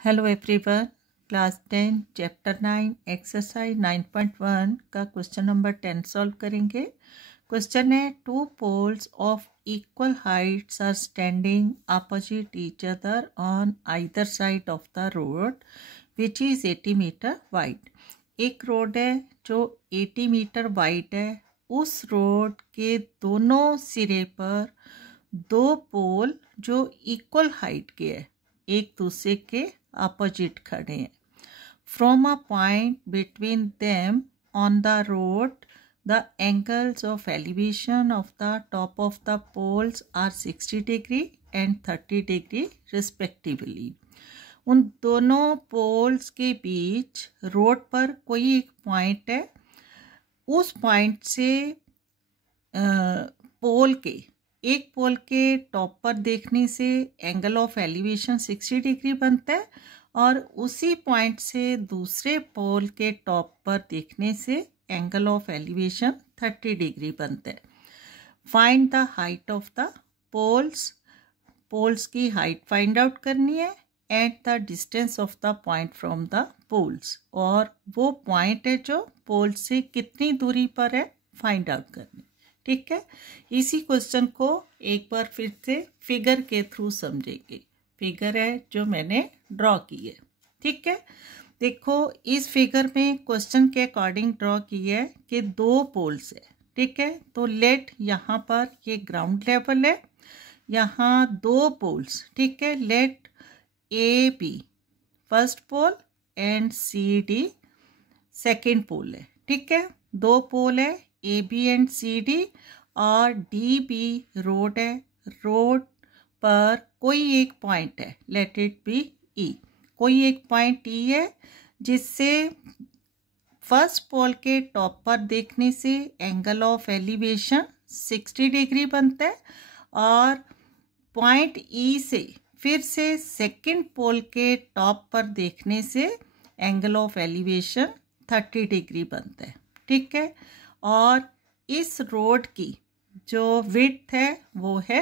Hello everyone, class 10 chapter 9 exercise 9.1 का question number 10 solve करेंगे। Question है two poles of equal heights are standing opposite each other on either side of the road which is 80 metre wide. एक road है जो 80 metre wide है। उस road के दोनों सिरे पर दो पोल जो इक्वल हाइट के है, एक दूसरे के अपोजिट खड़े हैं। From a point between them on the road the angles of elevation of the top of the poles are 60 degree and 30 degree respectively. उन दोनों पोल्स के बीच रोड पर कोई एक पॉइंट है। उस पॉइंट से एक पोल के टॉप पर देखने से एंगल ऑफ एलिवेशन 60 डिग्री बनता है और उसी पॉइंट से दूसरे पोल के टॉप पर देखने से एंगल ऑफ एलिवेशन 30 डिग्री बनता है। Find the height of the poles की हाइट फाइंड आउट करनी है at the distance of the point from the poles, और वो पॉइंट है जो पोल से कितनी दूरी पर है फाइंड आउट करनी। ठीक है, इसी क्वेश्चन को एक बार फिर से फिगर के थ्रू समझेंगे। फिगर है जो मैंने ड्रॉ की है। ठीक है, देखो इस फिगर में क्वेश्चन के अकॉर्डिंग ड्रॉ की है कि दो पोल्स है। ठीक है, तो लेट यहाँ पर ये ग्राउंड लेवल है, यहाँ दो पोल्स। ठीक है, let A B first pole and C D second pole है। ठीक है, दो पोल है A B and C D और डी बी रोड है। रोड पर कोई एक पॉइंट है, लेट इट बी ई। कोई एक पॉइंट ई है जिससे फर्स्ट पोल के टॉप पर देखने से एंगल ऑफ एलिवेशन 60 डिग्री बनता है और पॉइंट ई से फिर से सेकंड पोल के टॉप पर देखने से एंगल ऑफ एलिवेशन 30 डिग्री बनता है। ठीक है, और इस रोड की जो विड्थ है वो है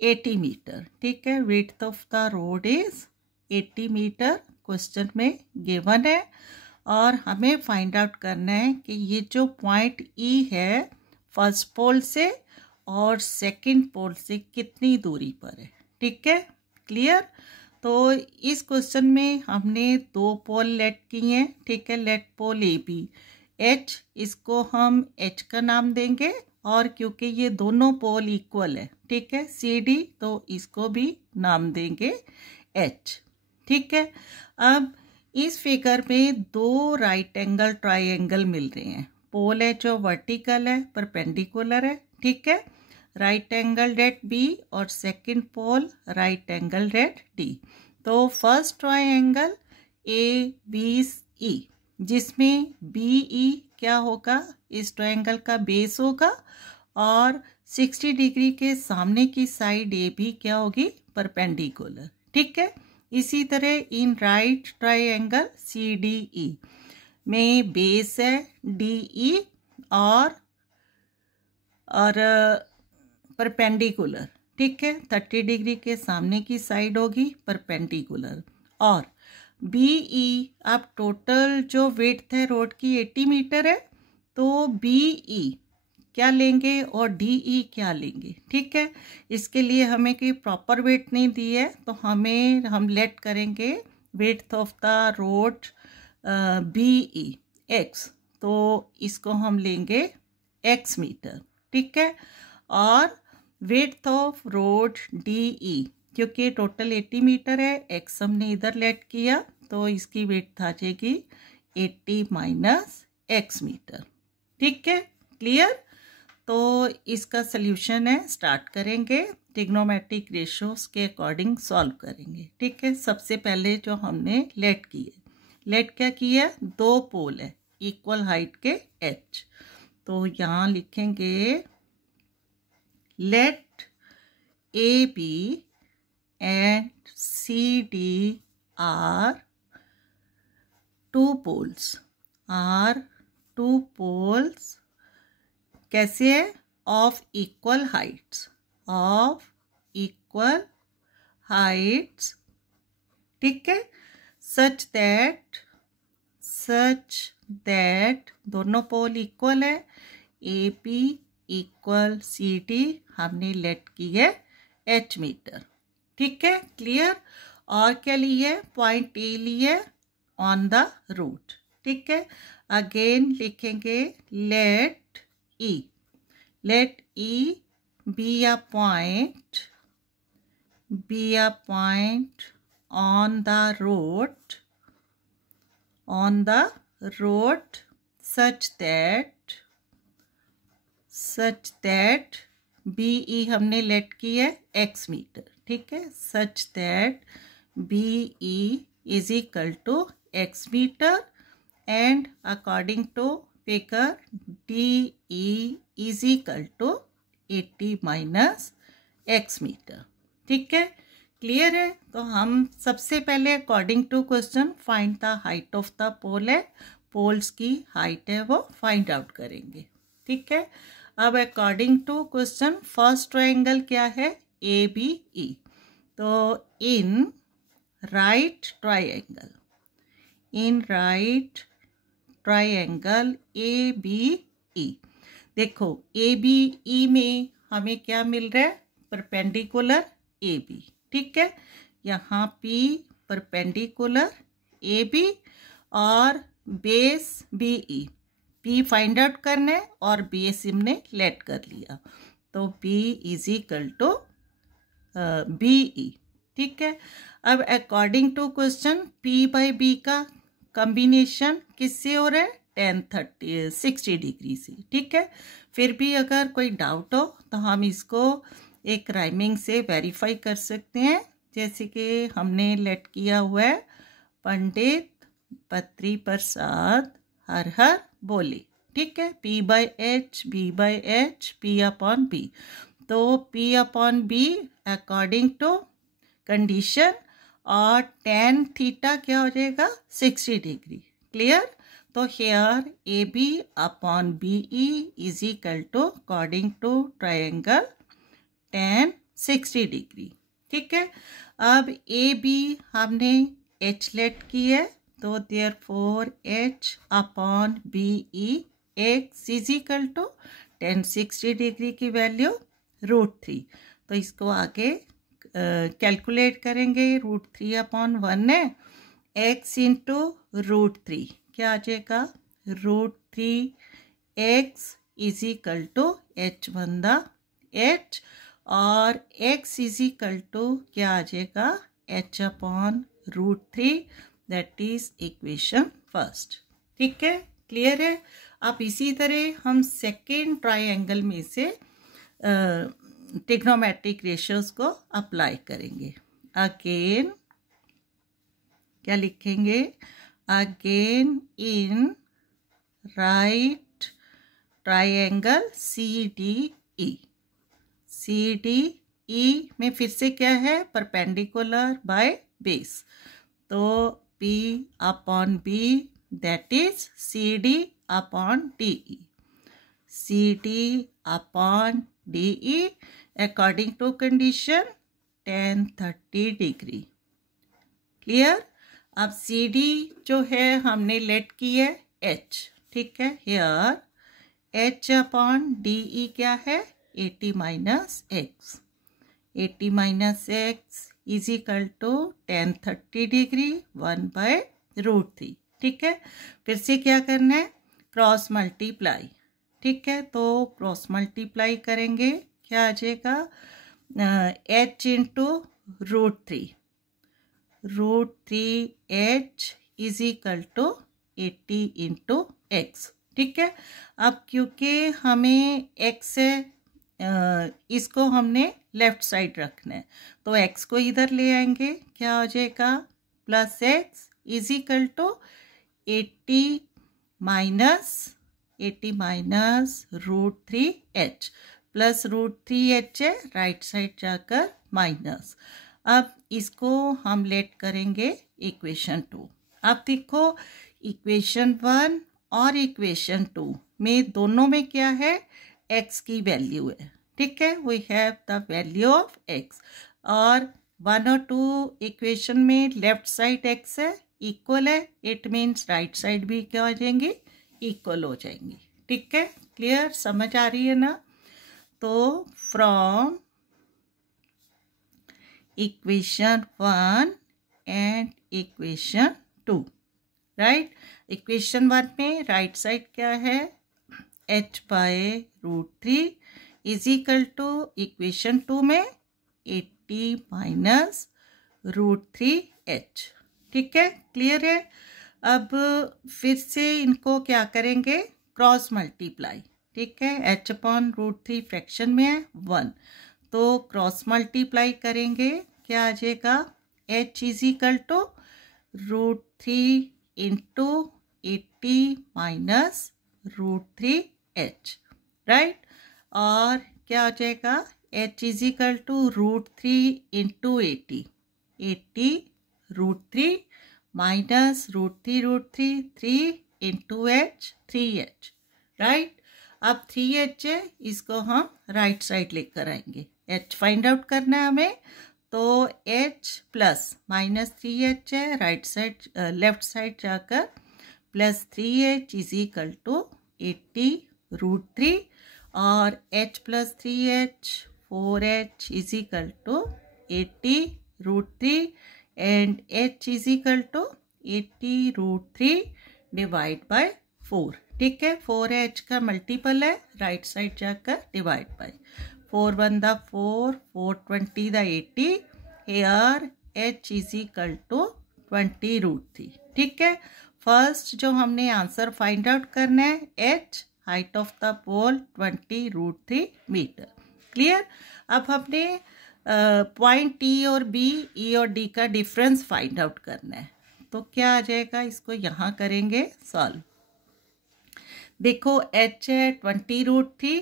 80 मीटर। ठीक है, width of the road is 80 metre question में गिवन है और हमें फाइंड आउट करना है कि ये जो पॉइंट ई है फर्स्ट पोल से और सेकंड पोल से कितनी दूरी पर है। ठीक है, क्लियर। तो इस क्वेश्चन में हमने दो पोल लेट किए हैं। ठीक है, let pole A B H, इसको हम एच का नाम देंगे और क्योंकि ये दोनों पोल इक्वल है। ठीक है, सी डी, तो इसको भी नाम देंगे एच। ठीक है, अब इस फिगर में दो राइट एंगल ट्राइंगल मिल रहे हैं। पोल है जो वर्टिकल है, परपेंडिकुलर है। ठीक है, राइट एंगल एट बी और second pole right angle at D. तो first triangle A B E, जिसमें बी ई क्या होगा, इस ट्रायंगल का बेस होगा और 60 डिग्री के सामने की साइड ए बी क्या होगी, परपेंडिकुलर। ठीक है, इसी तरह in right triangle C D E में बेस है डी ई और परपेंडिकुलर। ठीक है, 30 डिग्री के सामने की साइड होगी परपेंडिकुलर। और बी ई, अब टोटल जो विड्थ है रोड की 80 मीटर है, तो बी ई क्या लेंगे और डी ई क्या लेंगे। ठीक है, इसके लिए हमें कोई प्रॉपर विड्थ नहीं दी है, तो हम लेट करेंगे width of the road B E X, तो इसको हम लेंगे एक्स मीटर। ठीक है, और width of road D E, क्योंकि टोटल 80 मीटर है, एक्स हमने इधर लेट किया तो इसकी विड्थ आ जाएगी 80 माइनस एक्स मीटर। ठीक है, क्लियर। तो इसका सल्यूशन है, स्टार्ट करेंगे ट्रिग्नोमेट्रिक रेशियोज के अकॉर्डिंग सॉल्व करेंगे। ठीक है, सबसे पहले जो हमने लेट किए, लेट क्या किया, दो पोल है इक्वल हाइट के एच, तो यहाँ लिखेंगे let A B and C D are two poles कैसे है, ऑफ इक्वल हाइट्स। ठीक है, सच दैट दोनों पोल इक्वल है, A B equal C D हमने लेट की है एच मीटर। ठीक है, क्लियर। और क्या लिए, पॉइंट ए लिए ऑन द रूट। ठीक है, अगेन लिखेंगे let E B a point on the road such that BE हमने लेट की है x मीटर। ठीक है, such that BE is equal to x meter and according to figure DE is equal to 80 minus x metre. ठीक है, clear है। तो हम सबसे पहले according to question find the height of the pole है, पोल्स की हाइट है वो फाइंड आउट करेंगे। ठीक है, अब according to question first triangle क्या है, ए बी ई। तो in right triangle A B E, देखो ए बी ई में हमें क्या मिल रहा है, परपेंडिकुलर ए बी। ठीक है, यहाँ पी परपेंडिकुलर ए बी और base B E, P find out करना है और बेस हमने लेट कर लिया, तो B is equal to B E. ठीक है, अब according to question P by B का कॉम्बिनेशन किससे हो रहा है, 60 डिग्री से। ठीक है, फिर भी अगर कोई डाउट हो तो हम इसको एक राइमिंग से वेरीफाई कर सकते हैं, जैसे कि हमने लेट किया हुआ है पंडित पत्री प्रसाद हर हर बोले। ठीक है, P by H B by H P upon B, तो P upon B according to condition और tan थीटा क्या हो जाएगा, 60 डिग्री। क्लियर। तो here A B upon B E is equal to according to triangle tan 60 degree. ठीक है, अब A B हमने एच लेट की है, तो therefore H upon B E x is equal to tan 60 degree की value √3। तो इसको आगे कैलकुलेट करेंगे, √3 अपॉन 1 है, एक्स इंटू √3 क्या आ जाएगा, √3 x is equal to H बंदा एच और x इज इक्वल टू क्या आ जाएगा, h upon √3, that is equation first. ठीक है, क्लियर है। अब इसी तरह हम सेकेंड ट्रायंगल में से ट्रिग्नोमेट्रिक रेशियोज को अप्लाई करेंगे। अगेन क्या लिखेंगे, again in right triangle C D E, C D E में फिर से क्या है, परपेंडिकुलर बाय बेस, तो P upon B that is C D upon D E, C D upon D E according to condition tan 30 degree. Clear. अब C D जो है हमने लेट की है H। ठीक है, here H upon D E क्या है, 80 minus x, 80 minus x is equal to tan 30 degree 1/√3। ठीक है, फिर से क्या करना है, क्रॉस मल्टीप्लाई। ठीक है, तो क्रॉस मल्टीप्लाई करेंगे, क्या आ जाएगा, h into √3, √3h is equal to 80 into x. ठीक है, अब क्योंकि हमें x है, इसको हमने लेफ्ट साइड रखना है, तो x को इधर ले आएंगे, क्या हो जाएगा, plus x is equal to 80 minus √3h, plus √3h है, राइट साइड जाकर माइनस। अब इसको हम लेट करेंगे इक्वेशन 2। अब देखो इक्वेशन 1 और इक्वेशन 2 में दोनों में क्या है, x की वैल्यू है। ठीक है, we have the value of x, और 1 और 2 इक्वेशन में लेफ्ट साइड x है, इक्वल है, इट मीन्स राइट साइड भी क्या हो जाएंगी, इक्वल हो जाएंगी। ठीक है, क्लियर, समझ आ रही है ना। तो from equation 1 and equation 2, right. Equation 1 में राइट साइड क्या है, h/√3 is equal two equation 2 में 80 माइनस √3h। ठीक है, क्लियर है। अब फिर से इनको क्या करेंगे, क्रॉस मल्टीप्लाई। ठीक है, h/√3 फ्रैक्शन में है 1, तो क्रॉस मल्टीप्लाई करेंगे, क्या आ जाएगा, h is equal to √3 into 80 minus √3h, right. और क्या हो जाएगा, h is equal to √3 into 80 √3 minus √3 3 into h 3h, right. अब 3h है, इसको हम राइट साइड लेकर आएंगे, h फाइंड आउट करना है हमें, तो h प्लस माइनस 3h है, राइट साइड लेफ्ट साइड जाकर plus 3h is equal to 80 √3 और h plus 3h 4h is equal to 80 √3 and h is equal to 80 √3 divide by 4। ठीक है, 4h का मल्टीपल है, राइट साइड जाकर divide by 4 1 दा 4 4 20 दा 80, here h is equal to 20 √3। ठीक है, फर्स्ट जो हमने आंसर फाइंड आउट करना है, h height of the pole 20 √3 metre. Clear. अब हमने पॉइंट ई और बी, ई और डी का डिफरेंस फाइंड आउट करना है, तो क्या आ जाएगा, इसको यहाँ करेंगे सॉल्व। देखो h है 20 √3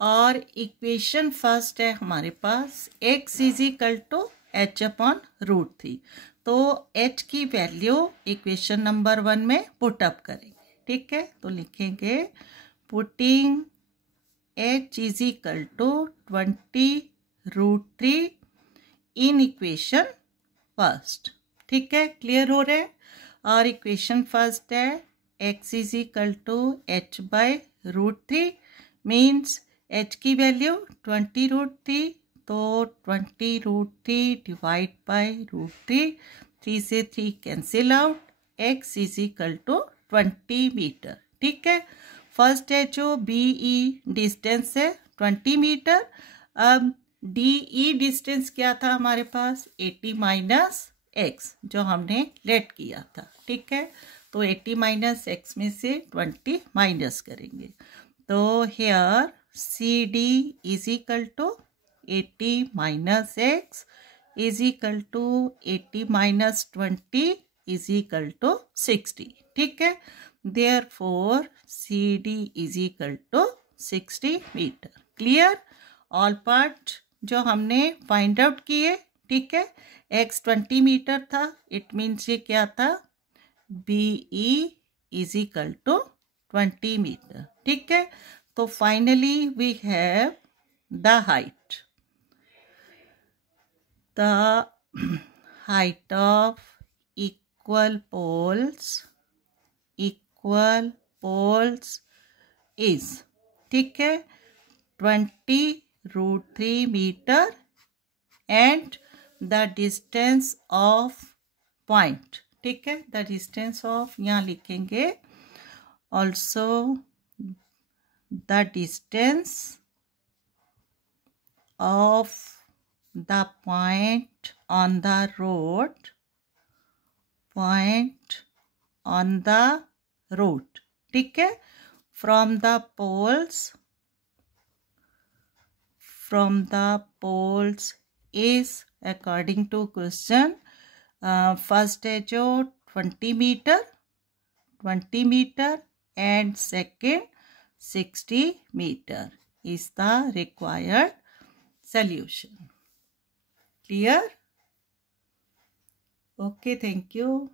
और इक्वेशन फर्स्ट है हमारे पास x is equal to h/√3, तो h की वैल्यू इक्वेशन नंबर 1 में पुट अप करेंगे। ठीक है, तो लिखेंगे putting h is equal to 20 √3 in equation first. ठीक है, क्लियर हो रहा है। और इक्वेशन फर्स्ट है x is equal to h/√3 means h की वैल्यू 20 √3, तो 20 √3 डिवाइड बाय √3, 3 से 3 cancel out, x is equal to 20 metre. ठीक है, फर्स्ट है जो BE डिस्टेंस है 20 मीटर। अब DE डिस्टेंस क्या था हमारे पास, 80 माइनस x जो हमने लेट किया था। ठीक है, तो 80 माइनस x में से 20 माइनस करेंगे, तो here CD is equal to 80 minus x is equal to 80 minus 20 is equal to 60। ठीक है, therefore CD is equal to 60 metre. Clear, all part जो हमने फाइंड आउट किए। ठीक है, x 20 मीटर था, इट मीन्स ये क्या था, BE is equal to 20 metre. ठीक है, तो finally we have the height of equal poles is, ठीक है, 20 √3 metre and the distance of point. ठीक है, द डिस्टेंस ऑफ, यहाँ लिखेंगे also the distance of the point on the road, ठीक है, from the poles is according to question, first है जो 20 metre and second 60 meter is the required solution. Clear? Okay, thank you.